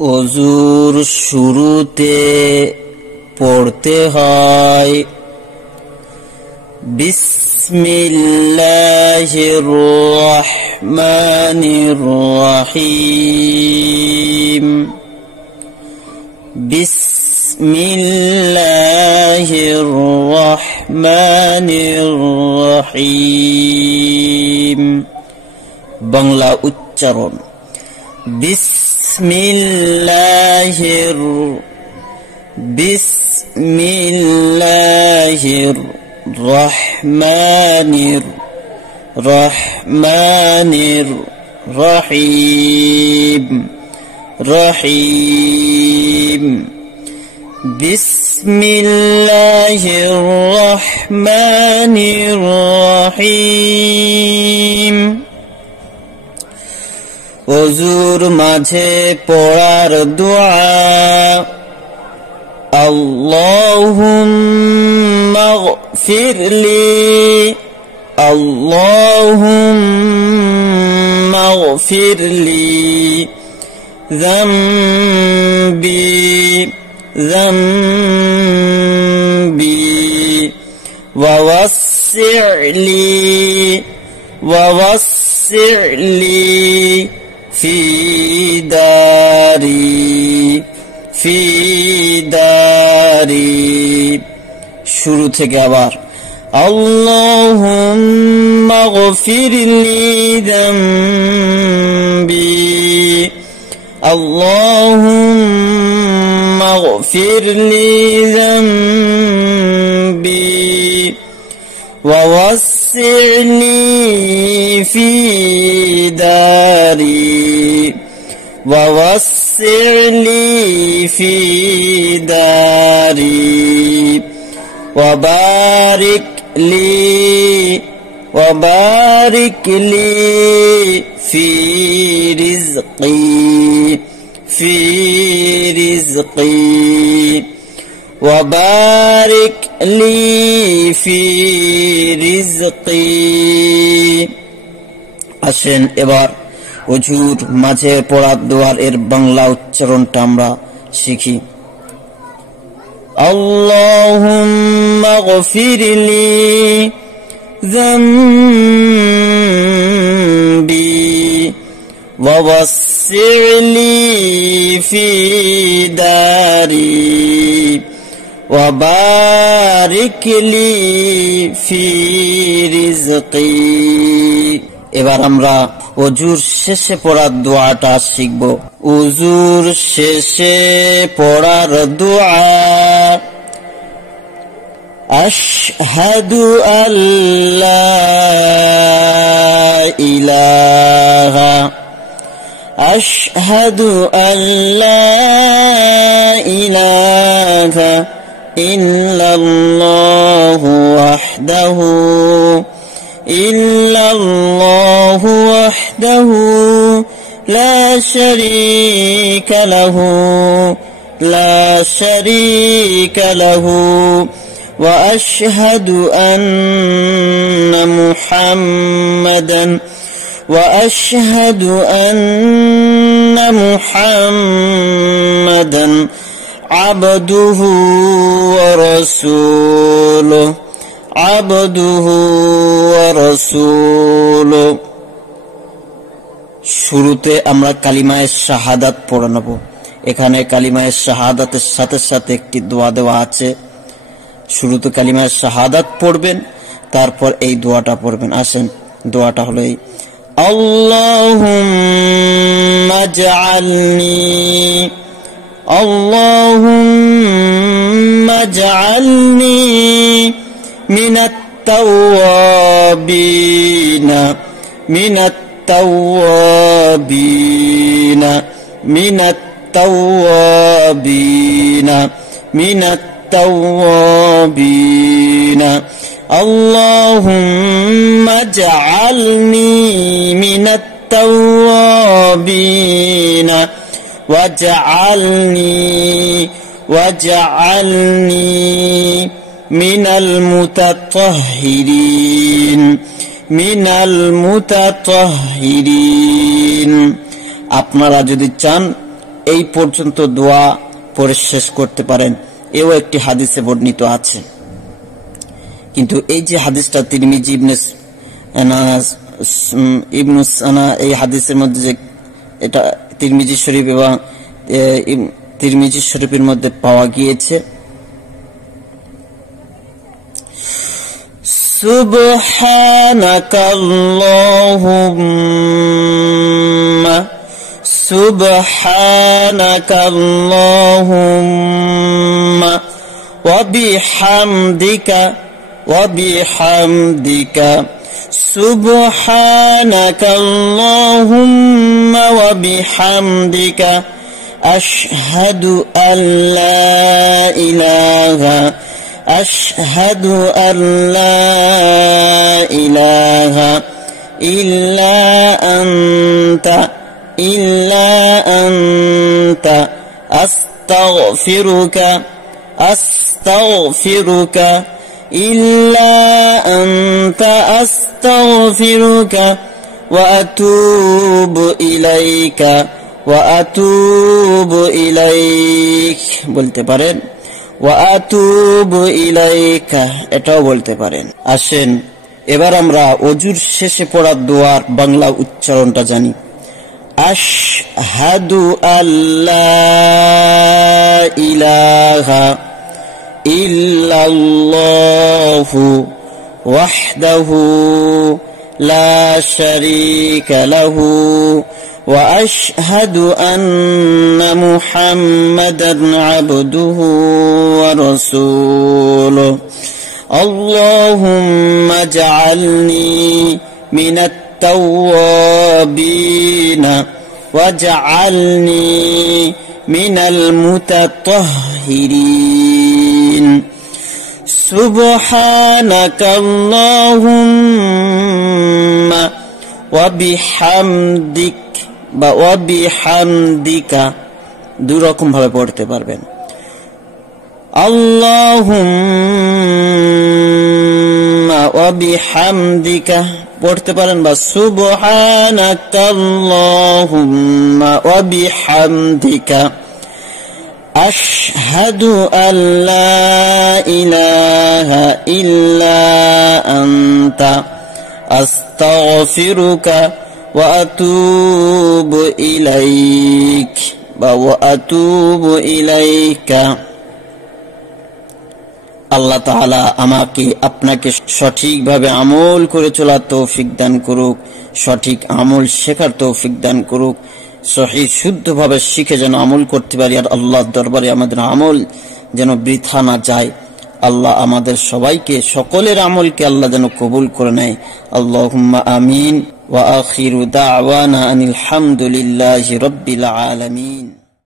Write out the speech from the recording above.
ওযুর শুরুতে পড়তে হয় বিসমিল্লাহির রহমানির রহিম। বিসমিল্লাহির রহমানির রহিম। বাংলা উচ্চারণ বিসমিল্লাহির রহমানির রহিম রহিম। বিসমিল্লাহির রহমানির রহিম। ওযুর মাঝে পড়ার দোয়া আল্লাহুম্মা গফিরলি আল্লাহুম্মা গফিরলি যামবি ওয়াওয়াসসি'লি ফি দারি। শুরু থেকে আবার আল্লাহুম্মা গফিরলি যামবি আল্লাহুম্মা গফিরলি যামবি ওয়াওয়াসসি'লি ফি দারি ووسعني في داري وبارك لي في رزقي وبارك لي في رزقي। আসেন এবার ওযুর মাঝে পড়া দোয়ার এর বাংলা উচ্চারণটা আমরা শিখি। আল্লাহুম্মা গফিরলি যামবি ওয়াওয়াসসি'লি ফি দারি ওয়াবারিক লি ফি রিজকি। এবার আমরা ওযুর শেষে পড়ার দোয়াটা শিখব। ওযুর শেষে পড়ার দোয়া আশহাদু আল্লা ইলাহা আশহাদু আল্লা ইলাহা ইল্লাল্লাহু ওয়াহদাহু إلا الله وحده لا شريك له وأشهد أن محمدا عبده ورسوله শুরুতে আমরা কালিমায়ে শাহাদাত পড়ে নেব। এখানে কালিমায়ে শাহাদাতের সাথে সাথে একটি দোয়া দেওয়া আছে। শুরুতে কালিমায়ে শাহাদাত পড়বেন, তারপর এই দোয়াটা পড়বেন। আসেন, দোয়াটা হলো এই আল্লাহুম্মা জাআলনি من التوابين اللهم اجعلني من التوابين واجعلني من المتطهرين আপনারা যদি চান এই পর্যন্ত দোয়া পড়ে শেষ করতে পারেন, এও একটি হাদিসে বর্ণিত আছে। কিন্তু এই যে হাদিসটা তিরমিজি ইবনে সানা, এই হাদিসের মধ্যে যে এটা তিরমিজি শরীফ এবং তিরমিজি শরীফের মধ্যে পাওয়া গিয়েছে, সুবহানাকাল্লাহুম্মা ওয়া বিহামদিকা সুবহানাকাল্লাহুম্মা ওয়া বিহামদিকা আশহাদু আল্লা ইলাহা ইল্লা আনতা আস্তাগফিরুকা ওয়া আতুবু ইলাইক বলতে পারেন, ওয়া আতুবু ইলাইকা এটাও বলতে পারেন। আসেন এবার আমরা ওযুর শেষে পড়া দোয়ার বাংলা উচ্চারণটা জানি। আশহাদু আল্লা ইলাহা ইল্লাল্লাহু ওয়াহদাহু লা শারীকা লাহু ওয়া আশহাদু আন্না মুহাম্মাদান আবদুহু ওয়া রাসূলুহু আল্লাহুম্মা জাআলনি মিনাত التوابين واجعلني من المتطهرين سبحانك اللهم وبحمدك দুই রকম ভাবে পড়তে পারবেন। আল্লাহুম্মা ওয়া বিহামদিকা পড়তে পারেন, বা সুবহানাকাল্লাহুম্মা ওয়া বিহামদিকা আশহাদু আল্লা ইলাহা ইল্লা আনতা আস্তাগফিরুকা ওয়া আতুবু ইলাইক বা ওয়া আতুবু ইলাইকা। আল্লাহ তাআলা আমাকে আপনাকে সঠিকভাবে আমল করে চলার তৌফিক দান করুক, সঠিক আমল শেখার তৌফিক দান করুক, সহি শুদ্ধভাবে শিখে যেন আমল করতে পারি, আর আল্লাহর দরবারে আমাদের আমল যেন বৃথা না যায়। আল্লাহ আমাদের সবাইকে, সকলের আমলকে আল্লাহ যেন কবুল করে নেয়। আল্লাহুম্মা আমিন। ওয়া আখিরু দাওয়ানা আনিল হামদুলিল্লাহি রাব্বিল আলামিন।